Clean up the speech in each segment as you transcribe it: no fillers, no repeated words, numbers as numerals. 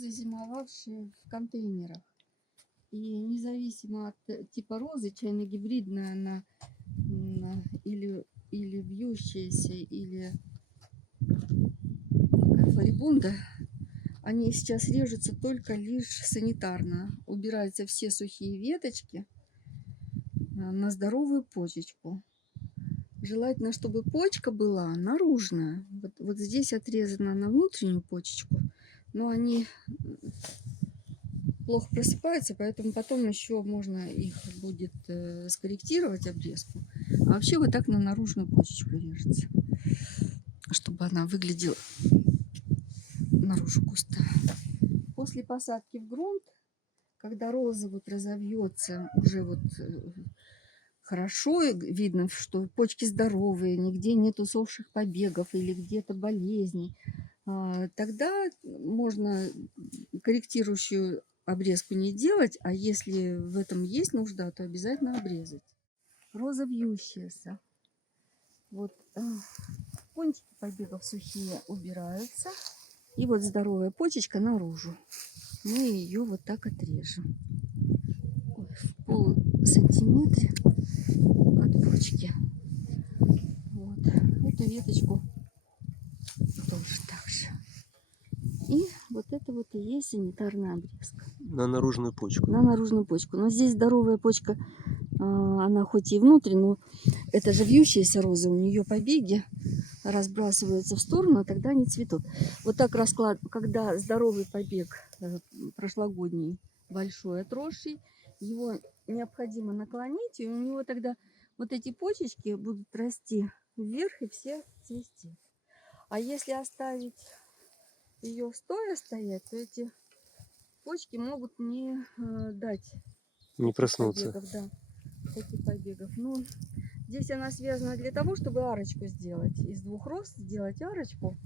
розы, зимовавшие в контейнерах. И независимо от типа розы, чайно-гибридная она или вьющаяся, или флорибунда, они сейчас режутся только лишь санитарно. Убираются все сухие веточки на здоровую почечку. Желательно, чтобы почка была наружная. Вот здесь отрезана на внутреннюю почечку, но они плохо просыпаются, поэтому потом еще можно их будет скорректировать обрезку. А вообще вот так на наружную почечку режется, чтобы она выглядела наружу куста. После посадки в грунт, когда роза вот разовьется, уже вот хорошо видно, что почки здоровые, нигде нет усохших побегов или где-то болезней, тогда можно корректирующую обрезку не делать, а если в этом есть нужда, то обязательно обрезать. Роза вьющаяся. Вот кончики побегов сухие убираются. И вот здоровая почечка наружу. Мы ее вот так отрежем. В полсантиметра от почки. Вот. Эту веточку тоже так же. И вот это вот и есть санитарная обрезка. На наружную почку. На наружную почку. Но здесь здоровая почка, она хоть и внутрь, но это же вьющаяся роза, у нее побеги разбрасываются в сторону, а тогда они цветут. Вот так расклад, когда здоровый побег прошлогодний, большой, отросший, его необходимо наклонить, и у него тогда вот эти почечки будут расти вверх и все цвести. А если оставить ее стоя стоять, то эти почки могут не дать не проснуться. побегов, да, таких побегов. Но здесь она связана для того, чтобы арочку сделать. Из двух роз сделать арочку.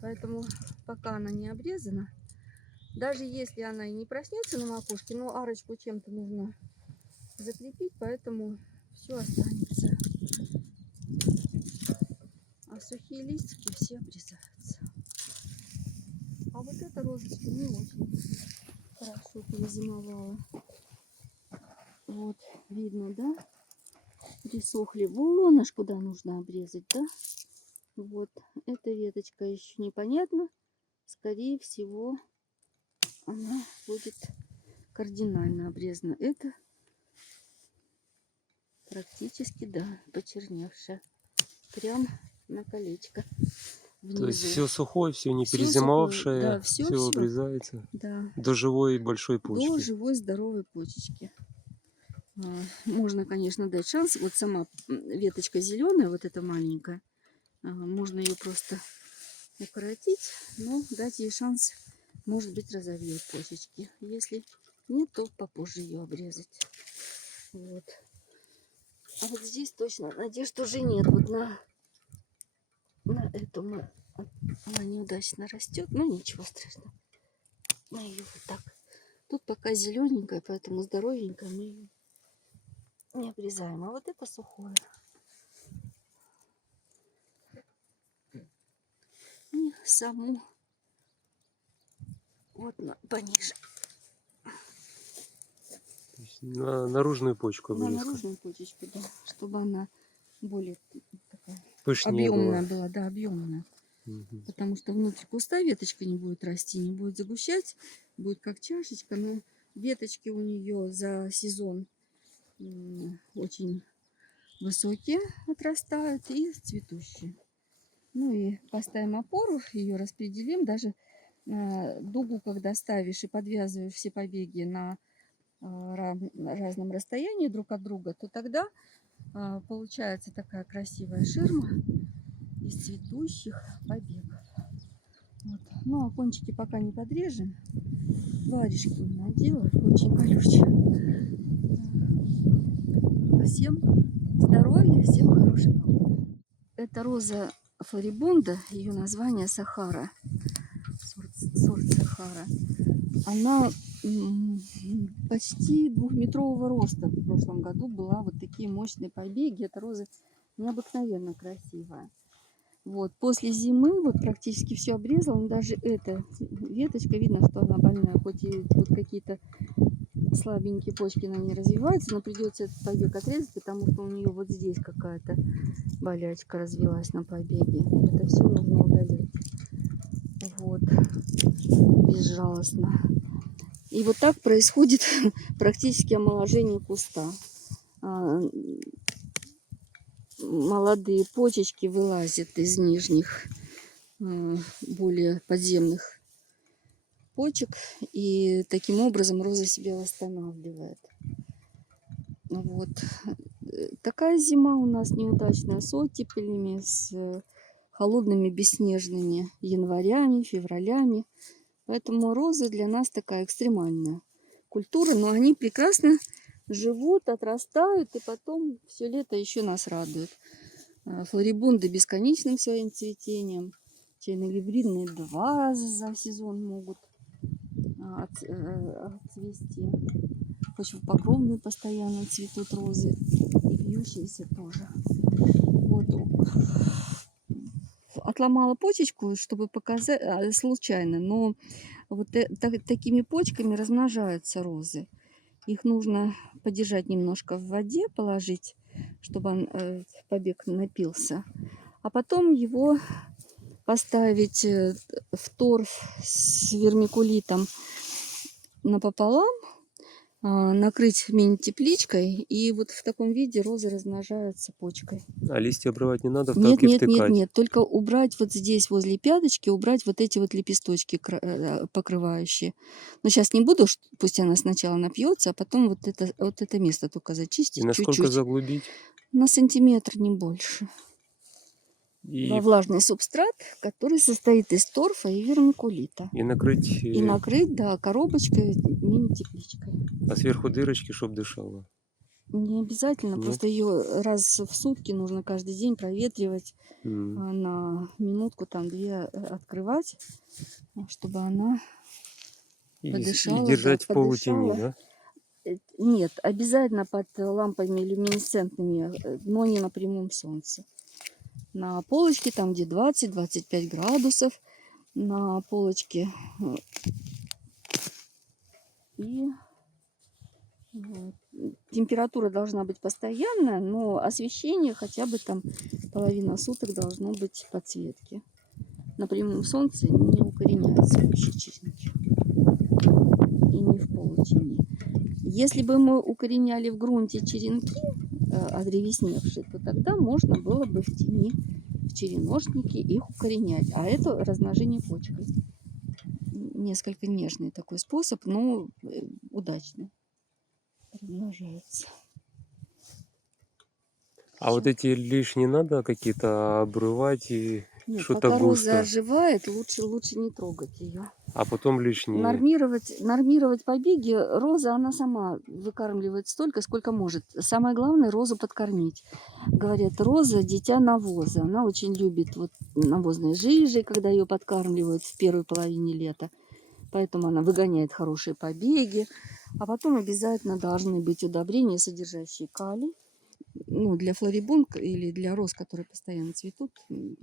Поэтому пока она не обрезана, даже если она и не проснется на макушке, но арочку чем-то нужно закрепить, поэтому все останется. А сухие листики все обрезаются. А вот эта розочка не очень хорошо перезимовала. Вот, видно, да? Присохли. Вон аж куда нужно обрезать, да? Вот, эта веточка еще непонятно. Скорее всего, она будет кардинально обрезана. Это практически, да, почерневшая. Прям на колечко. Внизу. То есть все сухое, все не Всё перезимовавшее, сухое, да, все обрезается. Да. До живой большой почки. До живой здоровой почечки. Можно, конечно, дать шанс. Вот сама веточка зеленая, вот эта маленькая, можно ее просто укоротить, но дать ей шанс, может быть, разовьет почечки. Если нет, то попозже ее обрезать. Вот. А вот здесь точно надежд уже нет. Вот на эту она неудачно растет, но ничего страшного. Мы ее вот так. Тут пока зелененькая, поэтому здоровенькая, мы ее не обрезаем. А вот это сухое. И саму вот пониже. На наружную почку На обрезка. наружную почечку, да, чтобы она более такая Пышнее объемная была. была, да, объемная. Угу. Потому что внутрь куста веточка не будет расти, не будет загущать, будет как чашечка, но веточки у нее за сезон очень высокие отрастают и цветущие. Ну и поставим опору, ее распределим, даже дугу, когда ставишь и подвязываешь все побеги на разном расстоянии друг от друга, то тогда получается такая красивая ширма из цветущих побегов. Вот. Ну а кончики пока не подрежем. Варежки не надела, очень колючие. Всем здоровья, всем хорошей погоды. Это роза флорибунда, ее название Сахара, сорт Сахара. Она почти 2-метрового роста в прошлом году была. Вот такие мощные побеги. Эта роза необыкновенно красивая. Вот, после зимы вот практически все обрезала, но даже эта веточка, видно, что она больная, хоть и тут какие-то слабенькие почки на ней развиваются, но придется этот побег отрезать, потому что у нее вот здесь какая-то болячка развилась на побеге. Это все нужно удалять. Вот, безжалостно. И вот так происходит практически омоложение куста. Молодые почечки вылазят из нижних, более подземных почек, и таким образом роза себя восстанавливает. Вот. Такая зима у нас неудачная, с оттепелями, с холодными бесснежными январями, февралями. Поэтому розы для нас такая экстремальная культура, но они прекрасно живут, отрастают, и потом все лето еще нас радуют. Флорибунды бесконечным своим цветением. Чайно-гибридные 2 за сезон могут отцвести. Почвопокровные постоянно цветут розы. И вьющиеся тоже. Вот. Отломала почечку, чтобы показать случайно, но вот такими почками размножаются розы. Их нужно подержать немножко в воде, положить, чтобы побег напился. А потом его поставить в торф с вермикулитом напополам, накрыть мини-тепличкой, и вот в таком виде розы размножаются почкой. А листья обрывать не надо, в Нет, тапки нет, нет, втыкать? нет, только убрать вот здесь возле пяточки, убрать вот эти вот лепесточки покрывающие. Но сейчас не буду, пусть она сначала напьется, а потом вот это место только И зачистить насколько чуть-чуть. заглубить? На сантиметр, не больше. Во И, влажный субстрат, который состоит из торфа и вермикулита. и накрыть, И накрыть, да, коробочкой, мини-тепличкой. а сверху дырочки, чтобы дышало. Не обязательно, Нет? просто ее раз в сутки нужно каждый день проветривать, М. на минутку там 2 открывать, чтобы она И подышала, да, держать в полутени, подышала. да? Нет, обязательно под лампами люминесцентными, но не на прямом солнце. На полочке, там где 20-25 градусов, на полочке. И вот. Температура должна быть постоянная, но освещение хотя бы там половина суток должно быть подсветки. На прямом солнце не укореняется вообще черенки. И не в полутени. Если бы мы укореняли в грунте черенки, одревесневшие, то тогда можно было бы в тени, в череношнике их укоренять. А это размножение почкой. Несколько нежный такой способ, но удачный. Размножается. А вот эти лишние надо какие-то обрывать и Нет, что-то пока роза густо. оживает, лучше не трогать ее. А потом лишние. Нормировать побеги. Роза, она сама выкармливает столько, сколько может. Самое главное, розу подкормить. Говорят, роза – дитя навоза. Она очень любит вот навозные жижи, когда ее подкармливают в первой половине лета. Поэтому она выгоняет хорошие побеги. А потом обязательно должны быть удобрения, содержащие калий. Ну, для флорибунд или для роз, которые постоянно цветут,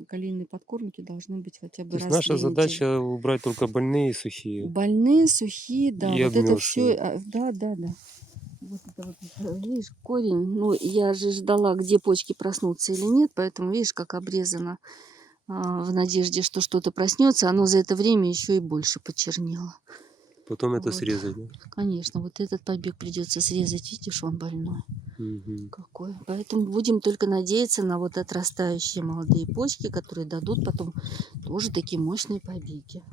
калийные подкормки должны быть хотя бы То есть раз в наша 2 недели. задача убрать только больные и сухие. Больные, сухие, да, И вот это обмерзшие. все, да. Вот это вот, видишь, корень. Ну, я же ждала, где почки проснутся или нет, поэтому, видишь, как обрезано, в надежде, что что-то проснется, оно за это время еще и больше почернело. Потом это Вот. срезать, да? Конечно, вот этот побег придется срезать, видишь, он больной. Угу. Какой. Поэтому будем только надеяться на вот отрастающие молодые почки, которые дадут потом тоже такие мощные побеги.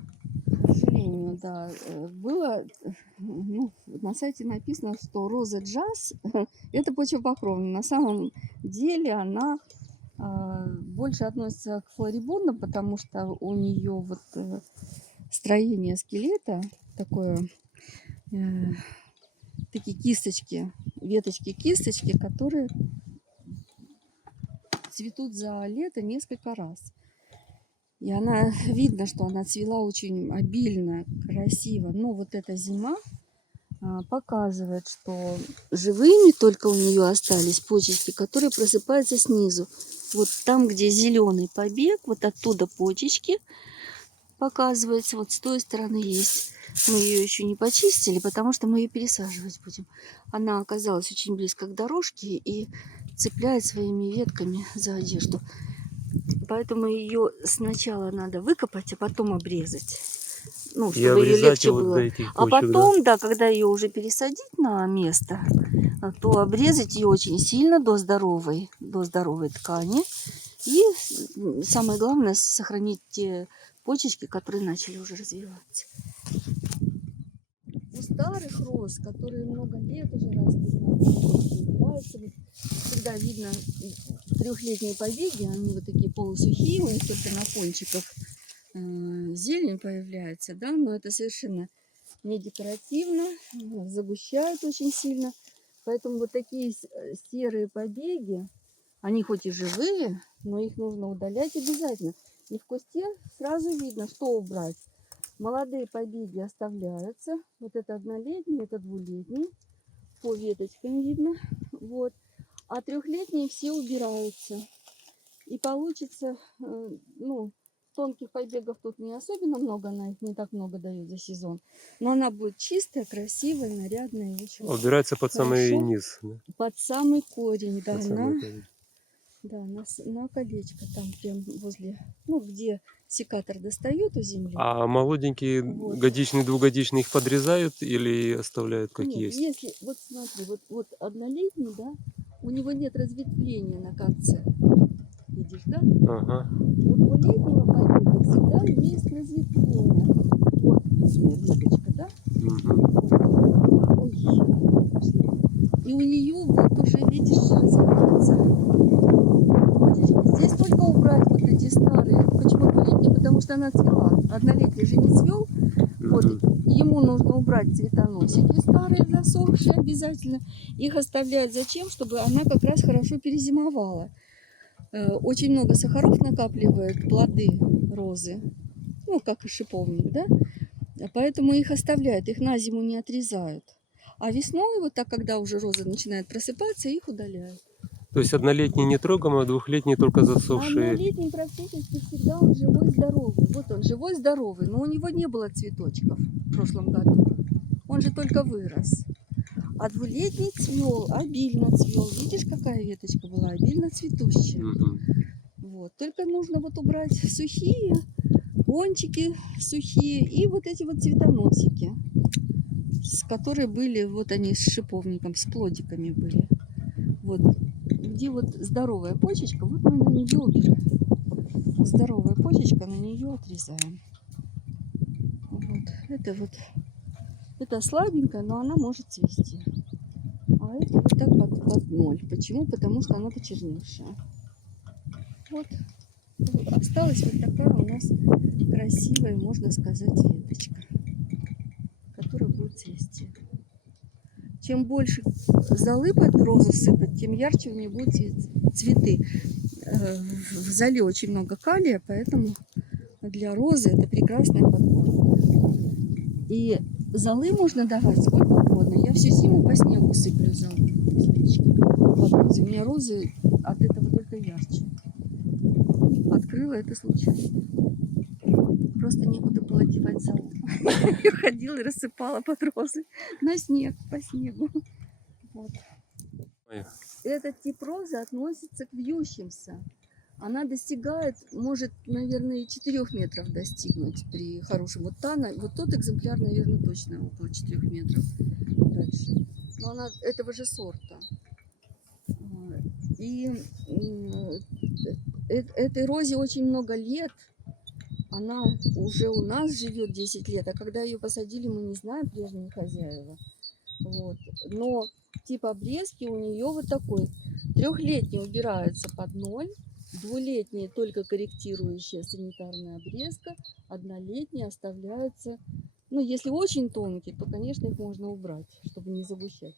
К сожалению, да, было, ну, на сайте написано, что роза джаз это почвопокровная. На самом деле она больше относится к флорибундам, потому что у нее вот строение скелета такое, такие кисточки, веточки-кисточки, которые цветут за лето несколько раз. И она, видно, что она цвела очень обильно, красиво. Но вот эта зима, показывает, что живыми только у нее остались почечки, которые просыпаются снизу. Вот там, где зеленый побег, вот оттуда почечки показывается, вот с той стороны есть. Мы ее еще не почистили, потому что мы ее пересаживать будем. Она оказалась очень близко к дорожке и цепляет своими ветками за одежду. Поэтому ее сначала надо выкопать, а потом обрезать. Ну, И чтобы ее обрезать легче вот до было. этих А почек, да? потом, да, когда ее уже пересадить на место, то обрезать ее очень сильно до здоровой ткани. И самое главное, сохранить те почечки, которые начали уже развиваться. У старых роз, которые много лет уже растут, убираются, вот всегда видно трехлетние побеги, они вот такие полусухие, у них только на кончиках зелень появляется, да, но это совершенно не декоративно, загущают очень сильно. Поэтому вот такие серые побеги, они хоть и живые, но их нужно удалять обязательно. И в кусте сразу видно, что убрать. Молодые побеги оставляются. Вот это однолетний, это двулетний. По веточкам видно. Вот. А трехлетние все убираются. И получится, ну, тонких побегов тут не особенно много, она их не так много дает за сезон. Но она будет чистая, красивая, нарядная и очень Убирается под самый хорошо. низ, да? Под самый корень, да, Под самый корень. на колечко, там прям возле, ну, где секатор достает у земли. А молоденькие Вот. годичные, двухгодичные их подрезают или оставляют как Нет, есть? если, вот смотри, вот однолетний, да, у него нет разветвления на конце. Видишь, да? Ага. У двулетнего побега всегда есть разветвление. Вот веточка, да? Угу. Ой, и у нее вот уже, видишь, развивается почечки. Здесь только убрать вот эти старые. Почему двулетние? Потому что она цвела. Однолетний же не цвел. Вот, ему нужно убрать цветоносики старые, засохшие обязательно. Их оставляют зачем? Чтобы она как раз хорошо перезимовала. Очень много сахаров накапливают плоды розы, ну, как и шиповник, да? Поэтому их оставляют, их на зиму не отрезают. А весной, вот так, когда уже роза начинает просыпаться, их удаляют. То есть однолетний не трогаем, а двухлетний только засохшие. Однолетний практически всегда он живой, здоровый. Вот он, живой, здоровый, но у него не было цветочков в прошлом году. Он же только вырос. А двулетний цвел, обильно цвел. Видишь, какая веточка была, обильно цветущая. Угу. Вот. Только нужно вот убрать сухие, кончики сухие и вот эти вот цветоносики, которые были, вот они с шиповником, с плодиками были. Вот. Где вот здоровая почечка, вот мы на нее убираем. Здоровая почечка, на нее отрезаем. Вот. Это слабенькая, но она может цвести. А это вот так под ноль. Почему? Потому что она почерневшая. Вот. Осталась вот такая у нас красивая, можно сказать, веточка, которая будет цвести. Чем больше золы под розу сыпать, тем ярче у нее будут цветы. В золе очень много калия, поэтому для розы это прекрасный подбор. И золы можно давать сколько угодно. Я всю зиму по снегу сыплю золу из печки. У меня розы от этого только ярче. Открыла это случайно. Просто некуда было девать золу. Я ходила и рассыпала под розы на снег, по снегу. Вот. Этот тип розы относится к вьющимся. Она достигает, может, наверное, 4 метров достигнуть при хорошем. Вот тот экземпляр, наверное, точно около 4 метров дальше. Но она этого же сорта. И этой розе очень много лет. Она уже у нас живет 10 лет, а когда ее посадили, мы не знаем, прежние хозяева. Вот. Но тип обрезки у нее вот такой. Трехлетний убирается под ноль, двулетние только корректирующая санитарная обрезка, однолетние оставляются. Ну, если очень тонкие, то, конечно, их можно убрать, чтобы не загущать.